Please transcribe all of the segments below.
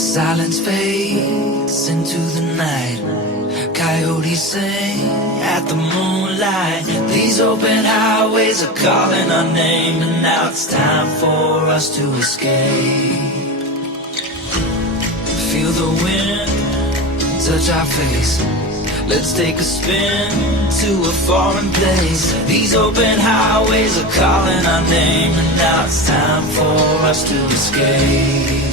Silence fades into the night. Coyotes sing at the moonlight. These open highways are calling our name, and now it's time for us to escape. Feel the wind touch our face. Let's take a spin to a foreign place. These open highways are calling our name, and now it's time for us to escape.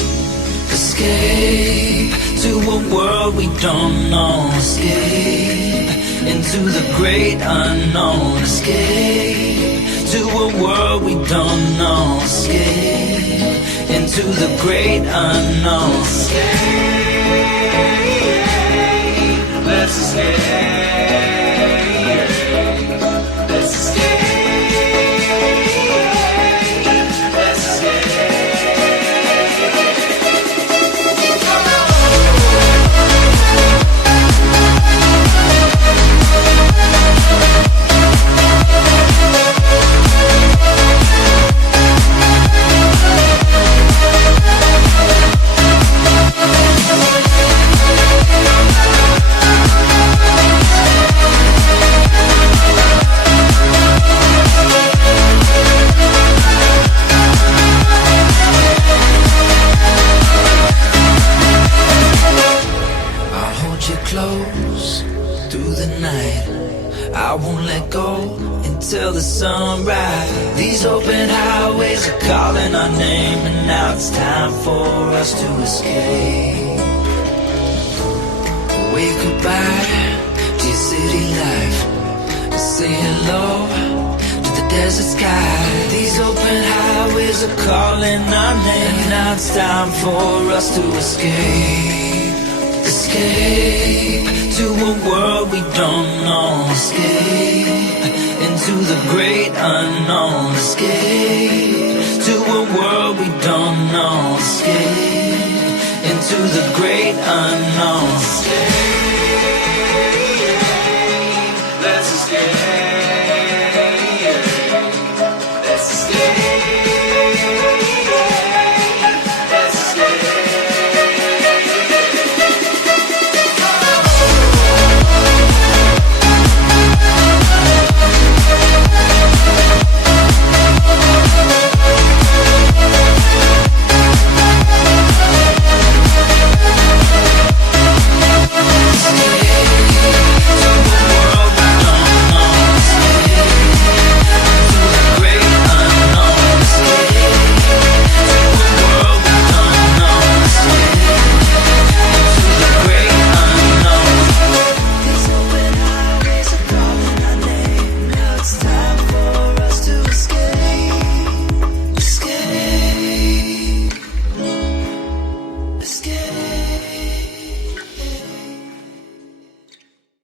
Escape to a world we don't know. Escape into the great unknown. Escape to a world we don't know. Escape into the great unknown. Escape, let's escape. Let's escape. Till the sunrise. These open highways are calling our name, and now it's time for us to escape. Wave goodbye to your city life. Say hello to the desert sky. These open highways are calling our name, and now it's time for us to escape. Escape to a world we don't know. Escape into the great unknown. Escape to a world we don't know. Escape into the great unknown. Escape.